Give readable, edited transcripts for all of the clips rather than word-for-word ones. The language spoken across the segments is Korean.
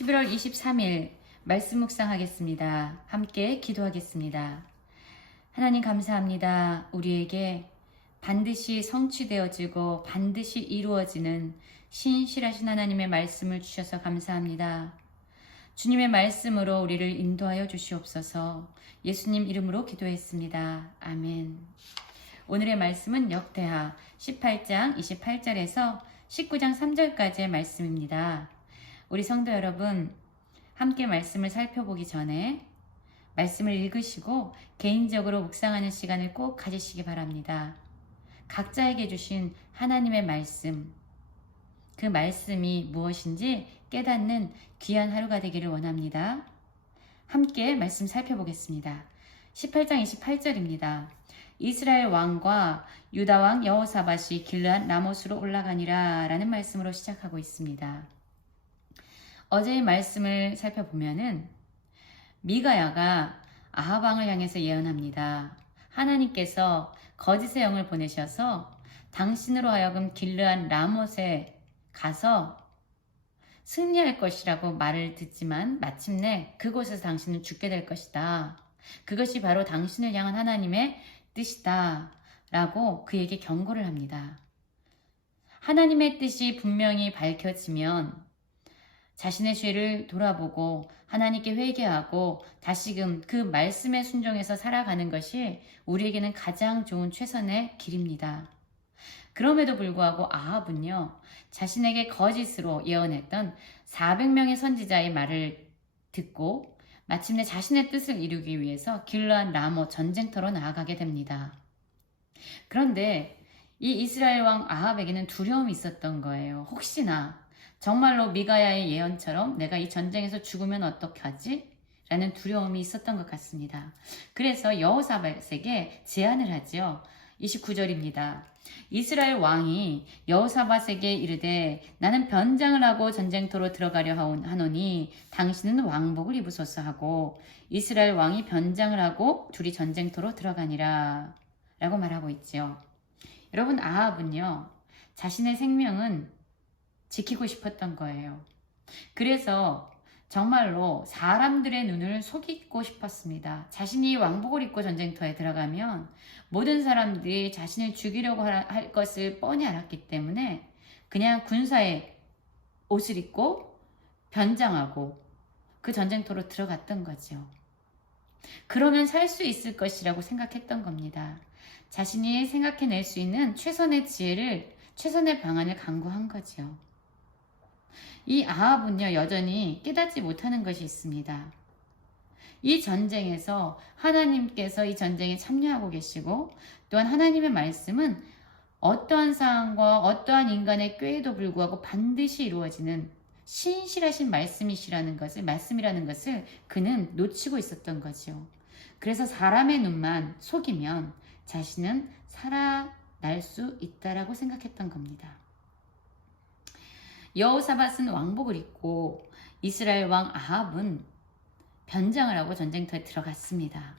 11월 23일 말씀 묵상하겠습니다. 함께 기도하겠습니다. 하나님 감사합니다. 우리에게 반드시 성취되어지고 반드시 이루어지는 신실하신 하나님의 말씀을 주셔서 감사합니다. 주님의 말씀으로 우리를 인도하여 주시옵소서. 예수님 이름으로 기도했습니다. 아멘. 오늘의 말씀은 역대하 18장 28절에서 19장 3절까지의 말씀입니다. 우리 성도 여러분, 함께 말씀을 살펴보기 전에 말씀을 읽으시고 개인적으로 묵상하는 시간을 꼭 가지시기 바랍니다. 각자에게 주신 하나님의 말씀, 그 말씀이 무엇인지 깨닫는 귀한 하루가 되기를 원합니다. 함께 말씀 살펴보겠습니다. 18장 28절입니다. 이스라엘 왕과 유다 왕 여호사밧이 길르앗 라못으로 올라가니라 라는 말씀으로 시작하고 있습니다. 어제의 말씀을 살펴보면은 미가야가 아합 왕을 향해서 예언합니다. 하나님께서 거짓의 영을 보내셔서 당신으로 하여금 길르앗 라못에 가서 승리할 것이라고 말을 듣지만 마침내 그곳에서 당신은 죽게 될 것이다. 그것이 바로 당신을 향한 하나님의 뜻이다. 라고 그에게 경고를 합니다. 하나님의 뜻이 분명히 밝혀지면 자신의 죄를 돌아보고 하나님께 회개하고 다시금 그 말씀에 순종해서 살아가는 것이 우리에게는 가장 좋은 최선의 길입니다. 그럼에도 불구하고 아합은요, 자신에게 거짓으로 예언했던 400명의 선지자의 말을 듣고 마침내 자신의 뜻을 이루기 위해서 길르앗 라못 전쟁터로 나아가게 됩니다. 그런데 이 이스라엘 왕 아합에게는 두려움이 있었던 거예요. 혹시나 정말로 미가야의 예언처럼 내가 이 전쟁에서 죽으면 어떻게 하지? 라는 두려움이 있었던 것 같습니다. 그래서 여호사밧에게 제안을 하죠. 29절입니다. 이스라엘 왕이 여호사밧에게 이르되 나는 변장을 하고 전쟁터로 들어가려 하노니 당신은 왕복을 입으소서 하고 이스라엘 왕이 변장을 하고 둘이 전쟁터로 들어가니라 라고 말하고 있죠. 여러분, 아합은요, 자신의 생명은 지키고 싶었던 거예요. 그래서 정말로 사람들의 눈을 속이고 싶었습니다. 자신이 왕복을 입고 전쟁터에 들어가면 모든 사람들이 자신을 죽이려고 할 것을 뻔히 알았기 때문에 그냥 군사의 옷을 입고 변장하고 그 전쟁터로 들어갔던 거죠. 그러면 살 수 있을 것이라고 생각했던 겁니다. 자신이 생각해낼 수 있는 최선의 지혜를, 최선의 방안을 강구한 거죠. 이 아합은요, 여전히 깨닫지 못하는 것이 있습니다. 이 전쟁에서 하나님께서 이 전쟁에 참여하고 계시고 또한 하나님의 말씀은 어떠한 상황과 어떠한 인간의 꾀에도 불구하고 반드시 이루어지는 신실하신 말씀이라는 것을 그는 놓치고 있었던 거죠. 그래서 사람의 눈만 속이면 자신은 살아날 수 있다라고 생각했던 겁니다. 여호사밧은 왕복을 입고 이스라엘 왕 아합은 변장을 하고 전쟁터에 들어갔습니다.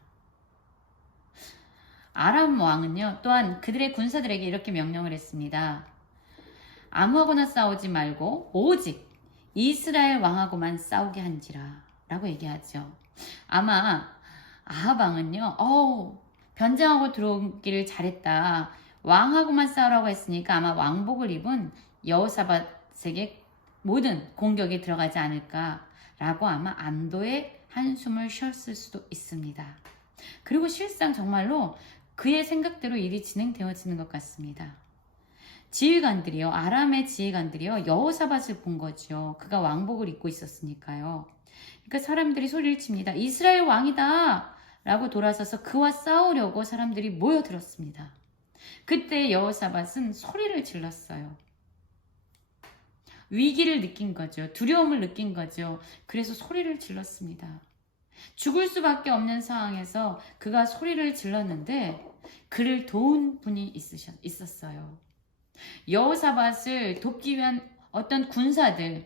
아람 왕은요, 또한 그들의 군사들에게 이렇게 명령을 했습니다. 아무하고나 싸우지 말고 오직 이스라엘 왕하고만 싸우게 한지라 라고 얘기하죠. 아마 아합 왕은요, 변장하고 들어오기를 잘했다. 왕하고만 싸우라고 했으니까 아마 왕복을 입은 여호사밧에게 모든 공격이 들어가지 않을까라고 아마 안도의 한숨을 쉬었을 수도 있습니다. 그리고 실상 정말로 그의 생각대로 일이 진행되어지는 것 같습니다. 지휘관들이요, 아람의 지휘관들이요, 여호사밧을 본 거죠. 그가 왕복을 입고 있었으니까요. 그러니까 사람들이 소리를 칩니다. 이스라엘 왕이다! 라고 돌아서서 그와 싸우려고 사람들이 모여들었습니다. 그때 여호사밧은 소리를 질렀어요. 위기를 느낀 거죠. 두려움을 느낀 거죠. 그래서 소리를 질렀습니다. 죽을 수밖에 없는 상황에서 그가 소리를 질렀는데 그를 도운 분이 있었어요. 여호사밧을 돕기 위한 어떤 군사들,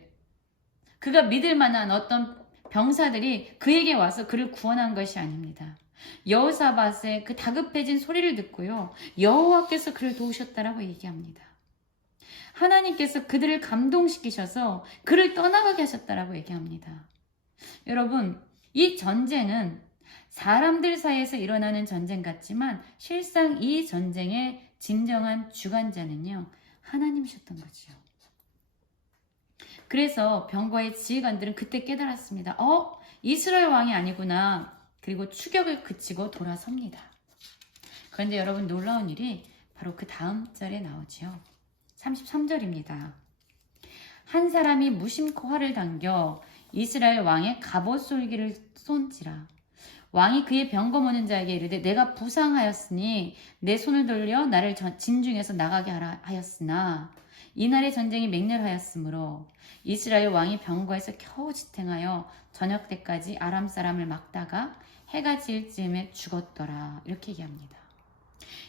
그가 믿을 만한 어떤 병사들이 그에게 와서 그를 구원한 것이 아닙니다. 여호사밧의 그 다급해진 소리를 듣고요, 여호와께서 그를 도우셨다라고 얘기합니다. 하나님께서 그들을 감동시키셔서 그를 떠나가게 하셨다라고 얘기합니다. 여러분, 이 전쟁은 사람들 사이에서 일어나는 전쟁 같지만 실상 이 전쟁의 진정한 주관자는요, 하나님이셨던 거죠. 그래서 병거의 지휘관들은 그때 깨달았습니다. 이스라엘 왕이 아니구나. 그리고 추격을 그치고 돌아섭니다. 그런데 여러분, 놀라운 일이 바로 그 다음 절에 나오죠. 33절입니다. 한 사람이 무심코 활을 당겨 이스라엘 왕의 갑옷 솔기를 쏜지라. 왕이 그의 병거 모는 자에게 이르되 내가 부상하였으니 내 손을 돌려 나를 진중에서 나가게 하라 하였으나 이날의 전쟁이 맹렬하였으므로 이스라엘 왕이 병거에서 겨우 지탱하여 저녁 때까지 아람 사람을 막다가 해가 질 즈음에 죽었더라. 이렇게 얘기합니다.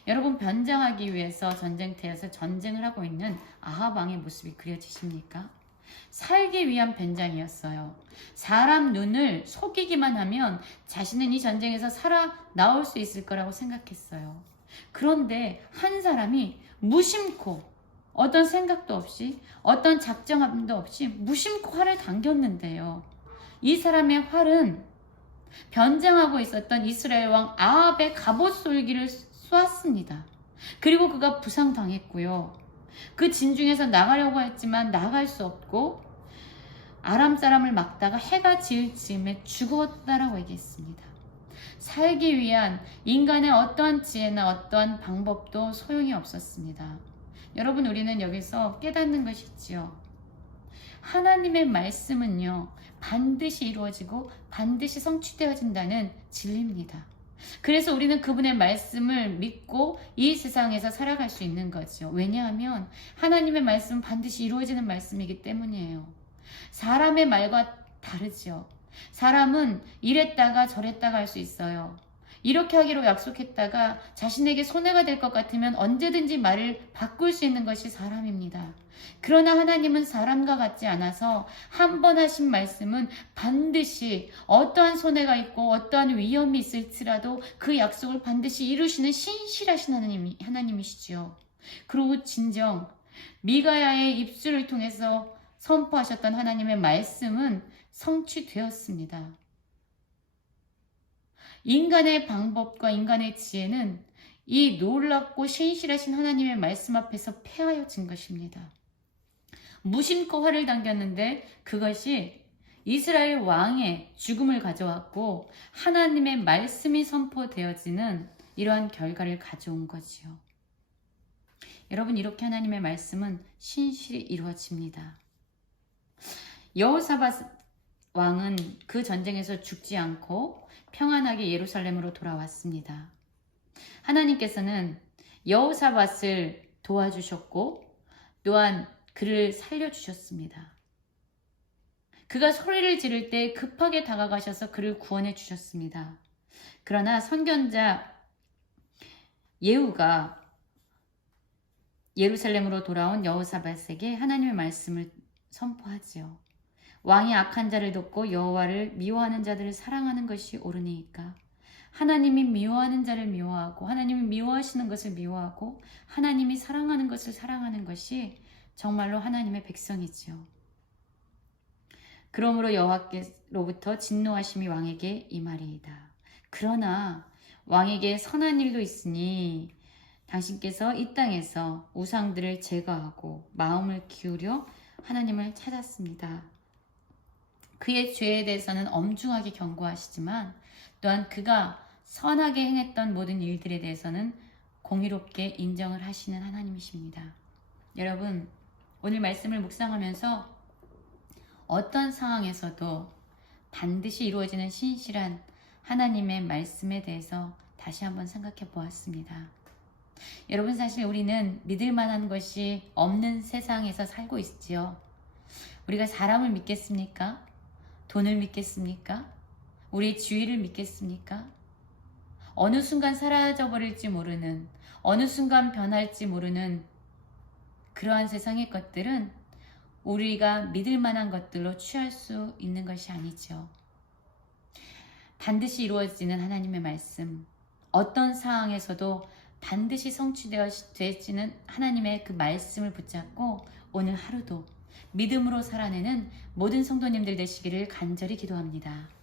여러분, 변장하기 위해서 전쟁터에서 전쟁을 하고 있는 아합 왕의 모습이 그려지십니까? 살기 위한 변장이었어요. 사람 눈을 속이기만 하면 자신은 이 전쟁에서 살아나올 수 있을 거라고 생각했어요. 그런데 한 사람이 무심코 어떤 생각도 없이 어떤 작정함도 없이 무심코 활을 당겼는데요. 이 사람의 활은 변장하고 있었던 이스라엘 왕 아합의 갑옷 솔기를 쏘았습니다. 그리고 그가 부상당했고요. 그 진중에서 나가려고 했지만 나갈 수 없고 아람 사람을 막다가 해가 질 즈음에 죽었다라고 얘기했습니다. 살기 위한 인간의 어떠한 지혜나 어떠한 방법도 소용이 없었습니다. 여러분, 우리는 여기서 깨닫는 것이 있지요. 하나님의 말씀은요, 반드시 이루어지고 반드시 성취되어진다는 진리입니다. 그래서 우리는 그분의 말씀을 믿고 이 세상에서 살아갈 수 있는 거죠. 왜냐하면 하나님의 말씀은 반드시 이루어지는 말씀이기 때문이에요. 사람의 말과 다르죠. 사람은 이랬다가 저랬다가 할 수 있어요. 이렇게 하기로 약속했다가 자신에게 손해가 될 것 같으면 언제든지 말을 바꿀 수 있는 것이 사람입니다. 그러나 하나님은 사람과 같지 않아서 한 번 하신 말씀은 반드시 어떠한 손해가 있고 어떠한 위험이 있을지라도 그 약속을 반드시 이루시는 신실하신 하나님이시지요. 그리고 진정 미가야의 입술을 통해서 선포하셨던 하나님의 말씀은 성취되었습니다. 인간의 방법과 인간의 지혜는 이 놀랍고 신실하신 하나님의 말씀 앞에서 패하여진 것입니다. 무심코 활을 당겼는데 그것이 이스라엘 왕의 죽음을 가져왔고 하나님의 말씀이 선포되어지는 이러한 결과를 가져온 거지요. 여러분, 이렇게 하나님의 말씀은 신실히 이루어집니다. 여호사밧 왕은 그 전쟁에서 죽지 않고 평안하게 예루살렘으로 돌아왔습니다. 하나님께서는 여호사밧을 도와주셨고 또한 그를 살려주셨습니다. 그가 소리를 지를 때 급하게 다가가셔서 그를 구원해 주셨습니다. 그러나 선견자 예후가 예루살렘으로 돌아온 여호사밧에게 하나님의 말씀을 선포하지요. 왕이 악한 자를 돕고 여호와를 미워하는 자들을 사랑하는 것이 옳으니까. 하나님이 미워하는 자를 미워하고 하나님이 미워하시는 것을 미워하고 하나님이 사랑하는 것을 사랑하는 것이 정말로 하나님의 백성이지요. 그러므로 여호와께로부터 진노하심이 왕에게 임하리이다. 그러나 왕에게 선한 일도 있으니 당신께서 이 땅에서 우상들을 제거하고 마음을 기울여 하나님을 찾았습니다. 그의 죄에 대해서는 엄중하게 경고하시지만 또한 그가 선하게 행했던 모든 일들에 대해서는 공의롭게 인정을 하시는 하나님이십니다. 여러분, 오늘 말씀을 묵상하면서 어떤 상황에서도 반드시 이루어지는 신실한 하나님의 말씀에 대해서 다시 한번 생각해 보았습니다. 여러분, 사실 우리는 믿을 만한 것이 없는 세상에서 살고 있지요. 우리가 사람을 믿겠습니까? 돈을 믿겠습니까? 우리의 주의를 믿겠습니까? 어느 순간 사라져버릴지 모르는, 어느 순간 변할지 모르는 그러한 세상의 것들은 우리가 믿을 만한 것들로 취할 수 있는 것이 아니죠. 반드시 이루어지는 하나님의 말씀, 어떤 상황에서도 반드시 성취되어지는 하나님의 그 말씀을 붙잡고 오늘 하루도 믿음으로 살아내는 모든 성도님들 되시기를 간절히 기도합니다.